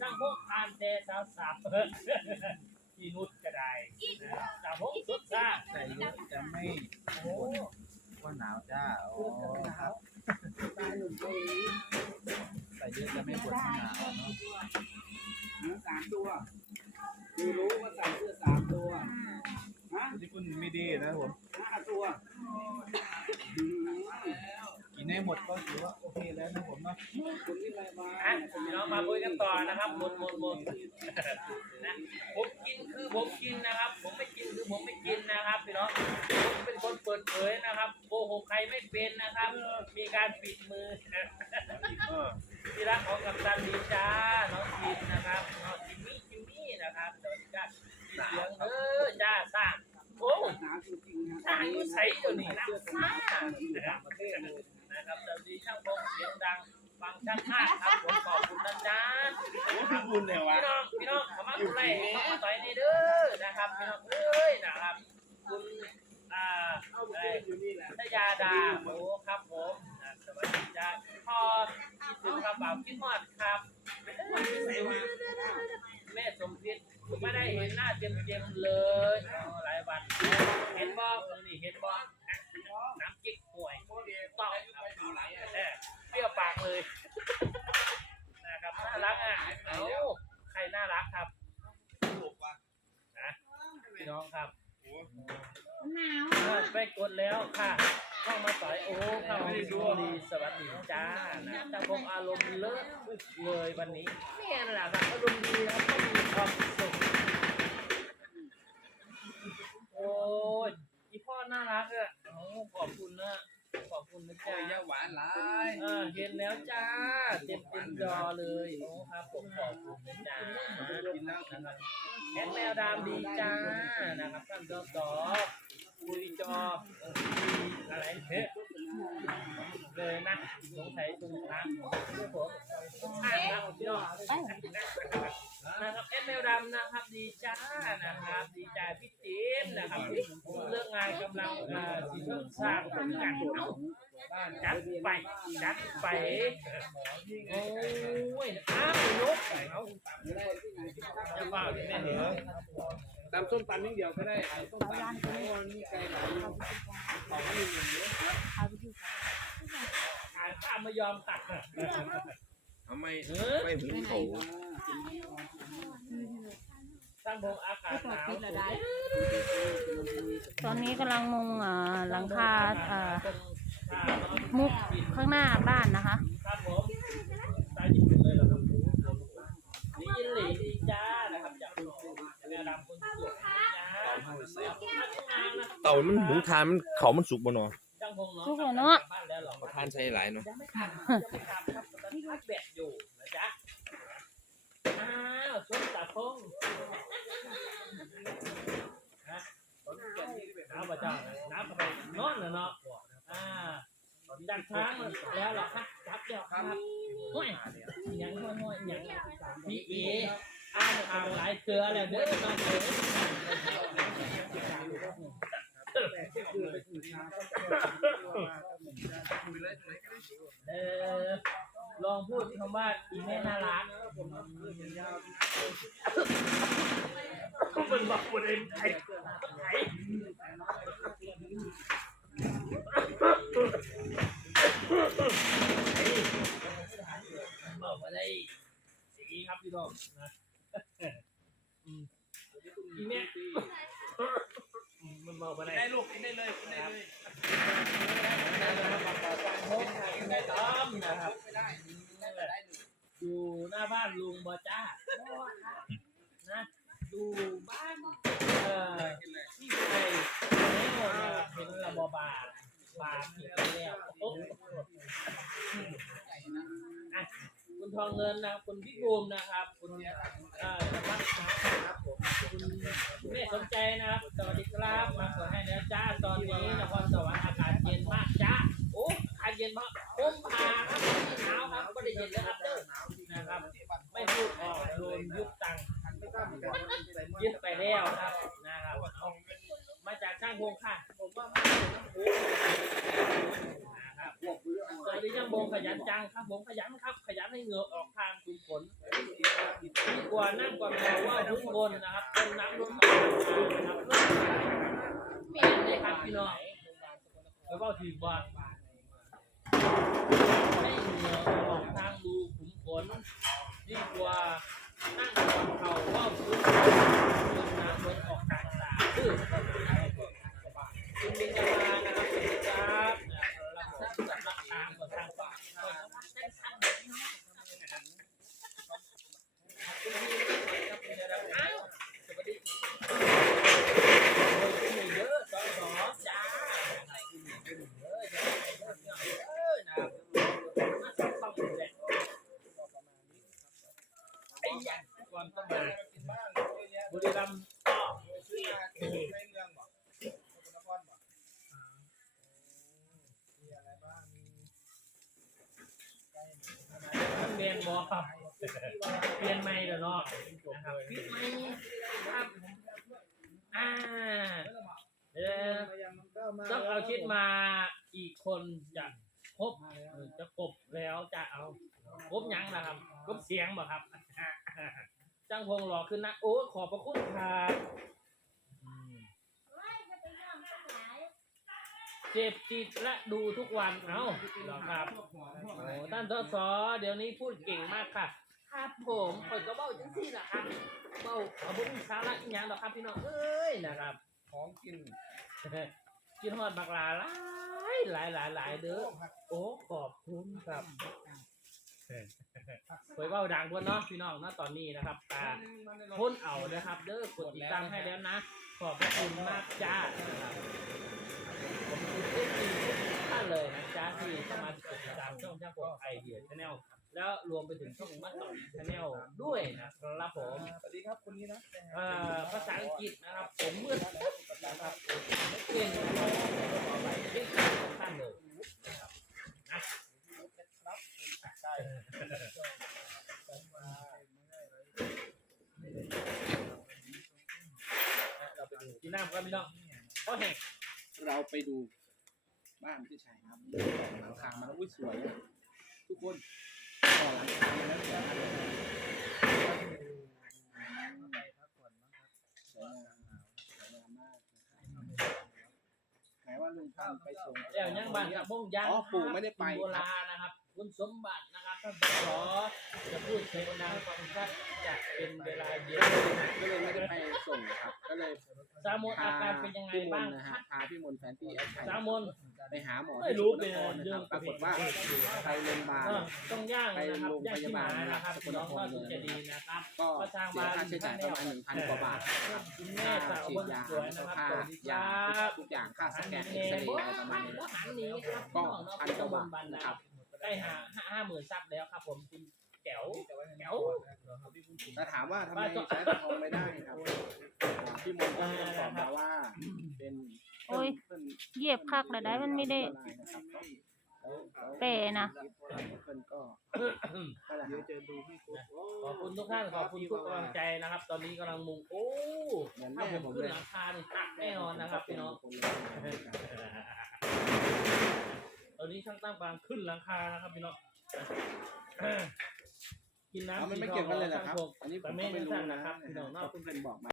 ช่างพวกทานเจสาวสาวพี่นุชก็ได้นะช่างพวกสุดซ่าใส่เยอะจะไม่โอ้ว่าหนาวจ้าอ๋อครับใส่เยอะจะไม่ปวดหนาวเนาะสามตัวคือรู้ว่าใส่เสื้อสามตัวฮะที่คุณไม่ดีนะผมห้าตัว นให้หมดก็ถือว่าโอเคแล้วนะผมนะคุณนี่ไรมาอะพี่น้องมาคุยกันต่อนะครับหมดหมดหมดนะผมกินคือผมกินนะครับ ผมไม่กินคือผมไม่กินนะครับพี่น้องผมเป็นคนเปิดเผยนะครับโกหกใครไม่เป็นนะครับ มีการปิดมือที่รักของกัปตันดีจ้าน้องจิมนะครับน้องจิมมี่จิมมี่นะครับสวัสดีจ้าเสียงเออจ้าสร้างโอ้หนาวจริงๆนะสร้างอยู่ใสเดี๋ยวนี้นะเสื้อสร้าง สวัสดีช่างพงเสียงดังฟังชัดมากครับผมขอบคุณนะจ๊ะบุญเลยวะพี่น้องพี่น้องเขามาคุไล่เขามาต่อยนี่เด้อนะครับพี่น้องเอ้ยนะครับ คุณอ่าอะไรทยาดาโอ้ครับผมนะสวัสดีจ้าพ่อคิดถึงกระเป๋าคิดฮอดครับแม่สมพิษไม่ได้เห็นหน้าเต็มๆเลยอ๋อหลายวันเห็นบ่นี่เห็นบ่ เปรี้ยวปากเลยนะครับน่ารักอะเอ้าใครน่ารักครับนะพี่น้องครับหนาวเออไปกดแล้วค่ะเข้ามาต่อยโอ้เข้ามาดูดีสวัสดีจ้านะแต่ผมอารมณ์เลิศเลยวันนี้เนี่ยแหละครับอารมณ์ดีแล้วก็มีความสุขโอ้ยอีพ่อน่ารักอะโอ้ขอบคุณนะขอบ คุณนะโอ้จ๊ะยยาหวานหลายเออเห็นแล้วจ้าเต็มเต็มจอเลยโอ้ครับผมขอบคุณนะจ้ากินแล้วนะครับแอดแมวดำดีจ้านะครับท่านสอคุยจอเออคุยอะไรเฮ้ย เลยนะสงสัยตรงนะเพื่อผมอ่านนะพี่น้องนะครับแอดแมวดำนะครับดีจ้านะครับดีใจพี่ติ๋มนะครับเลิกงานกำลังเอ่อสีเพิ่มสร้างผลงานเอ้าจัดไปจัดไปโอ้ยอ้าวยกเอาจะว่าแม่เหรอตำส้มตำนิดเดียวก็ได้ส้มตำโอ้ยนี่ไกลหลายอยู่ของนี่หนึ่งเยอะขายข้า ไม่ยอมตัดทำไมเออไม่ถึงเขาสร้างพงอากาศหนาวตอนนี้กำลังมุงเอ่อหลังคาเอ่อมุกข้างหน้าบ้านนะคะครับผมตายญี่ปุ่นเลยเหรอครับนี่ยินหลีดีจ้านะครับจากแม่ดำคนสวยจ้าเต่ามันหุงทานมันเขามันสุกบ่เนาะจ้างพงเนาะสุกแล้วเนาะบ้านใช้หลายเนาะยังไม่ทำยังไม่ทำครับตอนนี้พักแบตอยู่นะจ๊ะ อ้าวส้มตาพงฮะตอนนี้น้ำประจ้าน้ำประนอนเนาะอ่าดักช้างแล้วเหรอครับจับเดียวครับห้วยยังห้วยห้วยยังพี่เออ้าวทางหลายเกลือแล้วเด้อน้องเอ๋ยเออลองพูดคำ ว่าอีแม่น่ารักเขาเป็นบอกคนเองไทยไทยบอกอะไรสีครับพี่น้องนะอืมอีแม่อืมมันบอกอะไรได้ลูกกินได้เลยกินได้เลยได้ต้อมนะครับอยู่หน้า บ้านลุงบอจ้านะอยู่บ้านเอ่อที่ไทยแล้วนเห็นระบบบาบาผิดไปแล้วโอ้อะคุณทองเงินนะคุณพี่บูมนะครับ คุณเอ่อธรรมะนะครับผมคุณแม่สนใจนะครับสวัสดีครับมาสวยให้แล้วจ้าตอนนี้นครสวรรค์อากาศเย็นมากจ้าโอ้อากาศเย็นมากผมพาครับหนาวครับก็ได้เย็นแล้วครับเด้อนะครับ ไม่พูดออกโดนยุบตังค์ยึดไปแล้วครับนะครับเอามาจากช่างพงค่ะผมว่าไม่นะครับสวัสดีช่างบงขยันจังครับผมขยันครับ ขยันให้เหงื่อออกทางคุณฝนดีกว่านั่งก่อนเราว่าทุกคนนะครับจมน้ำล้นออกนะครับเปลี่ยนเลยครับพี่น้องแล้วก็ถือบอลให้เหงื่อออกทางรูขุมขน ดีกว่านั่งก่อนเขาว่าพื้นจมน้ำล้นออกทางตาดื้อคุณมินจะมานะครับสวัสดีครับนะครับสำหรับทางก่อนทางฝากคุณพี่ไม่ได้สวัสดีครับอ้าวสวัสดีโอ้ยคุณเยอะสอสอจ้าคุณเยอะเยอะเยอะเยอะนะครับมาสักคำแหละไอ้ยันก่ อนต้องมาบุรีรัมย์ก็เปลี่ยนบอครับเปลี่ยนไม่เดี๋ยวเนาะนะครับไม่ครับอ่าเดี๋ยวต้องเอาชิดมาอีกคนจะครบจะกบแล้วจะเอาครบยังนะครับครบเสียงบ่ครับ งพงหล่อขึ้นนะโอ้ขอบพระคุณครับเจ็บจิตและดูทุกวันเอ้าเหรอครับโอ้ท่านสสเดี๋ยวนี้พูดเก่งมากค่ะ ครับผมข่อยก็เบ้าจังซี่ละครับเบ้าเอาบุญสาระอีหยังดอครับพี่น้องเอ้ยนะครับของกินกินฮอดบักลาลายหลายหลายหลายเด้อโอ้ขอบคุณครับ ข่อยเบ้าดังบนเนาะพี่น้องนะตอนนี้นะครับตาพ้นเอานะครับ เด้อกดติดตามให้แล้วนะ ขอบพระคุณมากจ้าผมคือเอฟซีทุกท่านเลยนะจ้าที่เข้ามาติดตามช่องช่างผมไอเดียชาแนลแล้วรวมไปถึงช่องมัตต่อชาแนลด้วยนะครับผมสวัสดีครับคุณนี้นะเอ่อภาษาอังกฤษนะครับ ผมเมืดนะครับไม่เก่งนะครับขอไปเก่งทุกท่านเลยนะครับนะเราไปดูที่ น้ำกันพี่น้องโอ้แห้งเราไปดูบ้านพี่ชายครับหลังคามันอุ้ยสวยอะทุกคนต่อหลังคามาแล้วสวยมากเลยสวยงามสวยงามมากนะครับไหนว่าลุงพันธุ์ไปส่ง แล้วยังบ้านกับพงยางอ๋อปู่ไม่ได้ไปคุณโบราณนะครับ คุณสมบัตินะครับท่านสสจะพูดเสียงดังฟังชัดจะเป็นเวลาเยอะก็เลยไม่ได้ไปส่งครับ ก็เลยสามนอาการเป็นยังไงพี่มบ้างนต์นะครัฮะบพาพี่มนต์แฟนพี่แอดไทยสามนไปหาหมอไม่ที่รู้สกเป็นลนครนะเรื่คองรับปรากฏว่าไปโรงพยาบาลก็ต้องย่างไปนะครับโรงย่างพที่ยาหบามาลนะครับพี่น้องก็ถึงจะดีนะครับก็เสียค่าใช้จ่ายประมาณหนึ่งพันกว่าบาทนะครับคุณแม่ค่าสาวฉีคดนยาสวยแล้วนะก็ครับค่าสวัสดีคยารับทุกอย่างค่าสหันแกนเนเอ็กซเรย์บ่อะไรประมาณนี้ก็หันหนี้ครับก็พี่น้องเนาะพันพี่กน้อว่างบาทบันๆนะนะคครัรับ บได้หาห้าหมื่นซับแล้วครับผมคุณแก๋วแก๋วแต่ถามว่าทำไมใช้ตะทองไม่ได้ครับอ่าพี่มนต์ก็ยังตอบมาว่า เป็นโอ้ยเพิ่นเหยียบคักแล้วได้มันไม่ได้นะครับแล้วแล้วเปนะเพิ่นก็ก็แหละครับขอบคุณทุกท่านขอบคุณทุกกำลังใจนะครับ ตอนนี้กำลังมุงโอ้เหมือนถ้าแม่ผมผมขึ้เลนยหลังคาเนี่ยหักแน่นอนนะครับพี่น้อง ตอนนี้ช่างตั้งบางขึ้นหลังคานะครับพี่น้องกินน้ำเอามันไม่สีทเกี่อยงวกันเลยเหรอช่างครับพงอันนี้ผมแต่ก็ไม่ไม่รู้สั้นนะนะครับพี่น้องเนาะเพิ่งเป็นบอกมา